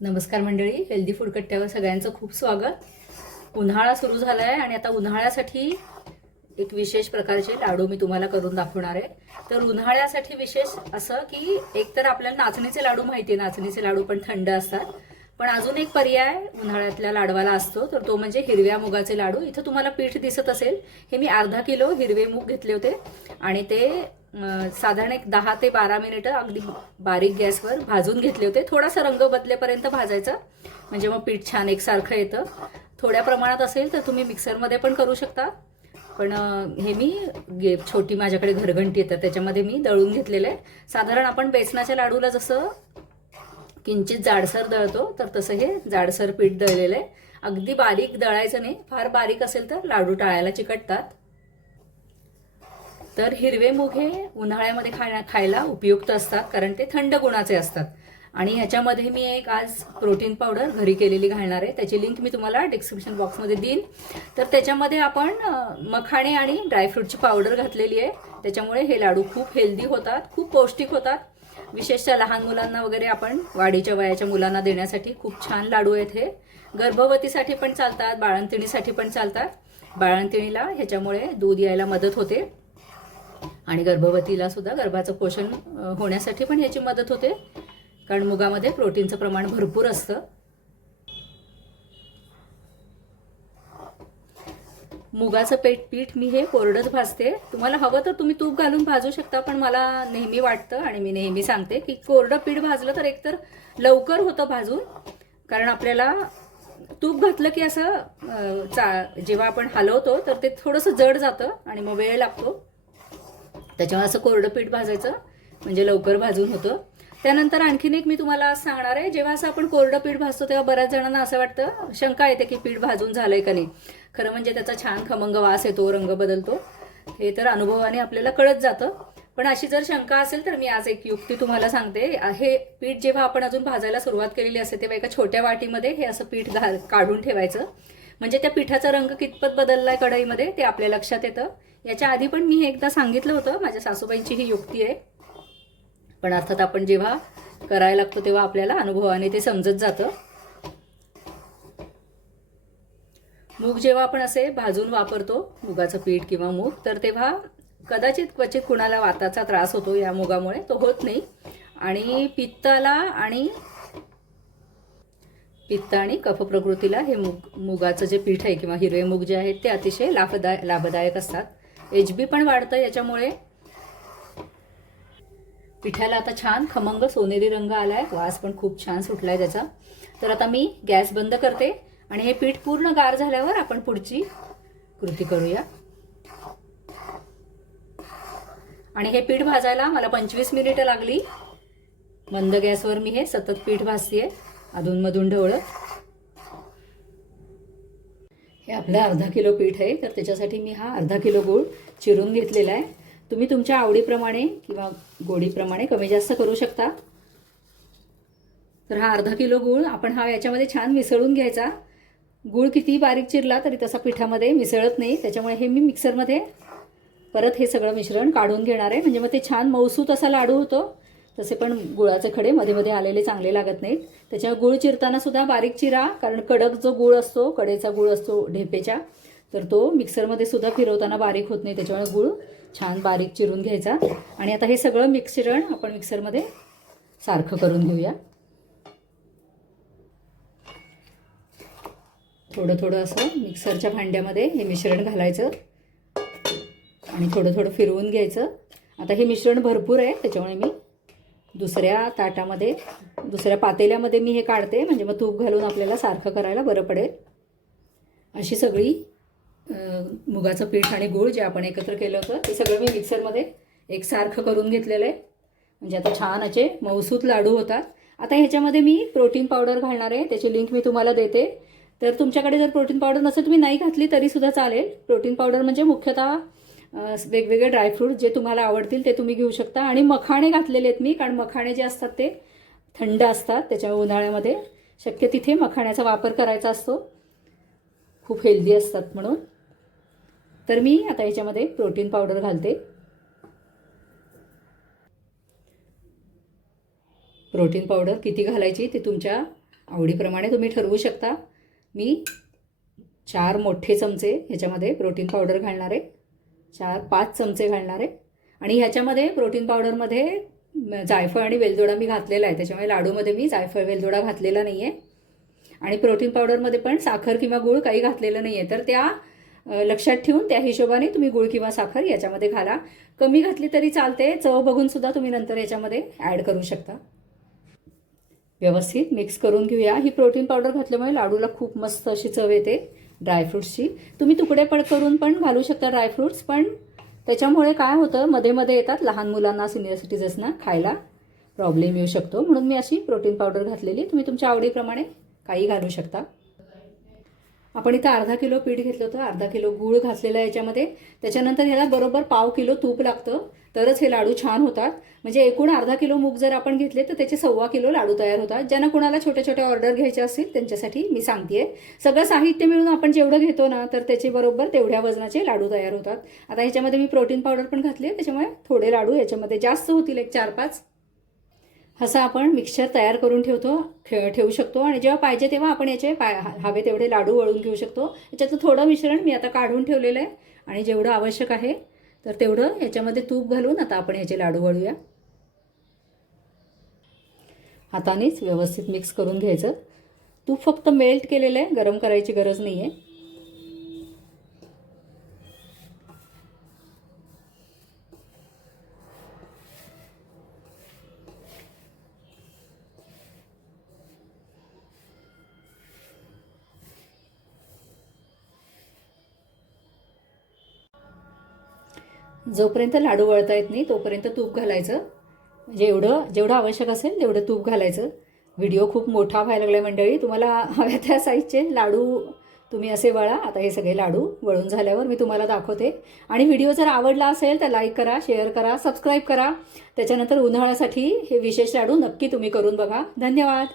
नमस्कार मंडळी healthy food कट्ट्यावर सगळ्यांचं खूप स्वागत. उन्हाळा सुरू झाला आहे आणि आता उन्हाळ्यासाठी एक विशेष प्रकारचे लाडू मी तुम्हाला करून दाखवणार आहे. तर उन्हाळ्यासाठी विशेष असं की एकतर आपल्याला नाचणीचे लाडू माहिती आहे नाचणीचे लाडू पण थंड असतात. पण अजून एक पर्याय उन्हाळ्यातल्या लाडवाला असतो तर तो म्हणजे हिरव्या मुगाचे लाडू. इथं तुम्हाला पीठ दिसत असेल. हे मी अर्धा किलो हिरवे मूग घेतले होते आणि ते साधारण एक दहा ते बारा मिनिटं अगदी बारीक गॅसवर भाजून घेतले होते. थोडासा रंग बदलेपर्यंत भाजायचा. म्हणजे मग पीठ छान एकसारखं येतं. थोड्या प्रमाणात असेल तर तुम्ही मिक्सरमध्ये पण करू शकता. पण हे मी गे छोटी माझ्याकडे घरघंटी येतात त्याच्यामध्ये मी दळून घेतलेलं आहे. साधारण आपण बेसनाच्या लाडूला जसं किंचित जाडसर दळतो तर तसं हे जाडसर पीठ दळलेलं आहे. अगदी बारीक दळायचं नाही. फार बारीक असेल तर लाडू टाळायला चिकटतात. तर हिरवे मोगे उन्हाळ्यामध्ये खाण्या खायला उपयुक्त असतात कारण ते थंड गुणाचे असतात. आणि ह्याच्यामध्ये मी एक आज प्रोटीन पावडर घरी केलेली घालणार आहे. त्याची लिंक मी तुम्हाला डिस्क्रिप्शन बॉक्समध्ये देईन. तर त्याच्यामध्ये आपण मखाणे आणि ड्रायफ्रूटची पावडर घातलेली आहे. त्याच्यामुळे हे लाडू खूप हेल्दी होतात खूप पौष्टिक होतात. विशेषतः लहान मुलांना वगैरे आपण वाढीच्या वयाच्या मुलांना देण्यासाठी खूप छान लाडू आहेत हे. गर्भवतीसाठी पण चालतात बाळंतिणीसाठी पण चालतात. बाळंतिणीला ह्याच्यामुळे दूध यायला मदत होते. आणि गर्भवतीला सुद्धा गर्भाचं पोषण होण्यासाठी पण ह्याची मदत होते. कारण मुगामध्ये प्रोटीनचं प्रमाण भरपूर असतं. मुगाचं पेट पीठ मी हे कोरडंच भाजते. तुम्हाला हवं तर तुम्ही तूप घालून भाजू शकता पण मला नेहमी वाटतं आणि मी नेहमी सांगते की कोरडं पीठ भाजलं तर एकतर लवकर होतं भाजून. कारण आपल्याला तूप घातलं की असं चा जेव्हा आपण हलवतो तर ते थोडंसं जड जातं आणि मग वेळ लागतो. त्याच्यामुळे असं कोरडं पीठ भाजायचं म्हणजे लवकर भाजून होतं. त्यानंतर आणखीन एक मी तुम्हाला आज सांगणार आहे जेव्हा असं आपण कोरडं पीठ भाजतो तेव्हा बऱ्याच जणांना असं वाटतं शंका येते की पीठ भाजून झालंय का नाही. खरं म्हणजे त्याचा छान खमंग वास येतो रंग बदलतो. हे तर अनुभवाने आपल्याला कळत जातं. पण अशी जर शंका असेल तर मी आज एक युक्ती तुम्हाला सांगते. हे पीठ जेव्हा आपण अजून भाजायला सुरुवात केलेली असते तेव्हा एका छोट्या वाटीमध्ये हे असं पीठ घाल काढून ठेवायचं. म्हणजे त्या पिठाचा रंग कितपत बदललाय कढईमध्ये ते आपल्या लक्षात येतं. याच्या आधी पण मी हे एकदा सांगितलं होतं माझ्या सासूबाईंची ही युक्ती आहे. पण अर्थात आपण जेव्हा करायला लागतो तेव्हा आपल्याला अनुभवाने ते समजत जातं. मूग जेव्हा आपण असे भाजून वापरतो मुगाचं पीठ किंवा मूग तर तेव्हा कदाचित क्वचित कुणाला वाताचा त्रास होतो या मुगामुळे तो होत नाही. आणि पित्ताला आणि पित्त आणि कफ प्रकृतीला हे मुग मुगाचं जे पीठ आहे किंवा हिरवे मूग जे आहेत ते अतिशय लाभदाय लाभदायक असतात. एच बी पण वाढतं याच्यामुळे. पिठाला आता छान खमंग सोनेरी रंग आलाय. वास पण खूप छान सुटलाय त्याचा. तर आता मी गॅस बंद करते आणि हे पीठ पूर्ण गार झाल्यावर आपण पुढची कृती करूया. आणि हे पीठ भाजायला मला पंचवीस मिनिटं लागली. मंद गॅसवर मी हे सतत पीठ भाजते अधूनमधून ढवळत. हे आपलं अर्धा किलो पीठ आहे तर त्याच्यासाठी मी हा अर्धा किलो गूळ चिरून घेतलेला आहे. तुम्ही तुमच्या आवडीप्रमाणे किंवा गोडीप्रमाणे कमी जास्त करू शकता. तर हा अर्धा किलो गूळ आपण हा याच्यामध्ये छान मिसळून घ्यायचा. गूळ किती बारीक चिरला तरी तसा पिठामध्ये मिसळत नाही त्याच्यामुळे हे मी मिक्सरमध्ये परत हे सगळं मिश्रण काढून घेणार आहे. म्हणजे मग ते छान मौसूत असा लाडू होतो. तसे पण गुळाचे खडे मध्ये मध्ये आलेले चांगले लागत नाहीत. त्याच्यामुळे गुळ चिरताना सुद्धा बारीक चिरा कारण कडक जो गुळ असतो कडेचा गुळ असतो ढेपेच्या तर तो मिक्सरमध्ये सुद्धा फिरवताना बारीक होत नाही. त्याच्यामुळे गुळ छान बारीक चिरून घ्यायचा. आणि आता हे सगळं मिक्सरण आपण मिक्सरमध्ये सारखं करून घेऊया. थोडं थोडं असं मिक्सरच्या भांड्यामध्ये हे मिश्रण घालायचं. आणि थोडं थोडं फिरवून घ्यायचं. आता हे मिश्रण भरपूर आहे त्याच्यामुळे मी दुसऱ्या ताटामध्ये दुसऱ्या पातेल्यामध्ये मी हे काढते. म्हणजे मग तूप घालून आपल्याला सारखं करायला बरं पडेल. अशी सगळी मुगाचं पीठ आणि गूळ जे आपण एकत्र केलं होतं ते सगळं मी मिक्सरमध्ये एकसारखं करून घेतलेलं आहे. म्हणजे आता छान असे मौसूत लाडू होतात. आता ह्याच्यामध्ये मी प्रोटीन पावडर घालणार आहे. त्याची लिंक मी तुम्हाला देते. तर तुमच्याकडे जर प्रोटीन पावडर नसेल तुम्ही नाही घातली तरीसुद्धा चालेल. प्रोटीन पावडर म्हणजे मुख्यतः वेगवेगळे ड्रायफ्रूट जे तुम्हाला आवडतील ते तुम्ही घेऊ शकता. आणि मखाणे घातलेले आहेत मी कारण मखाणे जे असतात ते थंड असतात त्याच्या उन्हाळ्यामध्ये. शक्य तिथे मखाण्याचा वापर करायचा असतो. खूप हेल्दी असतात म्हणून. तर मी आता याच्यामध्ये प्रोटीन पावडर घालते. प्रोटीन पावडर किती घालायची ते तुमच्या आवडीप्रमाणे तुम्ही ठरवू शकता. मी चार मोठे चमचे ह्याच्यामध्ये प्रोटीन पावडर घालणार आहे. चार पाच चमचे घालणार आहे. आणि ह्याच्यामध्ये प्रोटीन पावडरमध्ये जायफळ आणि वेलदोडा मी घातलेला आहे. त्याच्यामुळे लाडूमध्ये मी जायफळ वेलदोडा घातलेला नाही आहे. आणि प्रोटीन पावडरमध्ये पण साखर किंवा गूळ काही घातलेलं नाही आहे. तर त्या लक्षात ठेवून त्या हिशोबाने तुम्ही गूळ किंवा साखर याच्यामध्ये घाला. कमी घातली तरी चालते. चव बघून सुद्धा तुम्ही नंतर याच्यामध्ये ॲड करू शकता. व्यवस्थित मिक्स करून घेऊया. ही प्रोटीन पावडर घातल्यामुळे लाडूला खूप मस्त अशी चव येते. ड्रायफ्रूट्सची तुम्ही तुकडे पड करून पण घालू शकता ड्रायफ्रूट्स पण त्याच्यामुळे काय होतं मध्ये मध्ये येतात लहान मुलांना सिनियर सिटीजन्सना खायला प्रॉब्लेम येऊ शकतो. म्हणून मी अशी प्रोटीन पावडर घातलेली. तुम्ही तुमच्या आवडीप्रमाणे काही घालू शकता. आपण इथं अर्धा किलो पीठ घेतलं होतं अर्धा किलो गूळ घातलेला आहे याच्यामध्ये. त्याच्यानंतर ह्याला बरोबर पाव किलो तूप लागतं. तरच हे लाडू छान होतात. म्हणजे एकूण अर्धा किलो मूग जर आपण घेतले तर त्याचे सव्वा किलो लाडू तयार होतात. ज्यांना कुणाला छोट्या छोट्या ऑर्डर घ्यायच्या असतील त्यांच्यासाठी मी सांगते सगळं साहित्य मिळून आपण जेवढं घेतो ना तर त्याचे बरोबर तेवढ्या वजनाचे लाडू तयार होतात. आता ह्याच्यामध्ये मी प्रोटीन पावडर पण घातली त्याच्यामुळे थोडे लाडू याच्यामध्ये जास्त होतील एक चार पाच. असं आपण मिक्सचर तयार करून ठेवतो ठे ठेवू शकतो. आणि जेव्हा पाहिजे तेव्हा आपण याचे पाय हवे तेवढे लाडू वळून घेऊ शकतो. याच्यातलं थोडं मिश्रण मी आता काढून ठेवलेलं आहे. आणि जेवढं आवश्यक आहे तर तेवढं याच्यामध्ये तूप घालून आता आपण याचे लाडू वळूया. हातानेच व्यवस्थित मिक्स करून घ्यायचं. तूप फक्त मेल्ट केलेलं आहे गरम करायची गरज नाही आहे जोपर्यंत लाडू वळता येत नाही तोपर्यंत तूप घालायचं. म्हणजे जेवढं जेवढं आवश्यक असेल तेवढं तूप घालायचं. व्हिडिओ खूप मोठा व्हायला लागला मंडळी. तुम्हाला हव्या त्या साईजचे लाडू तुम्ही असे वळा. आता हे सगळे लाडू वळून झाल्यावर मी तुम्हाला दाखवते. आणि व्हिडिओ जर आवडला असेल तर लाईक करा शेअर करा सबस्क्राईब करा. त्याच्यानंतर उन्हाळ्यासाठी हे विशेष लाडू नक्की तुम्ही करून बघा. धन्यवाद.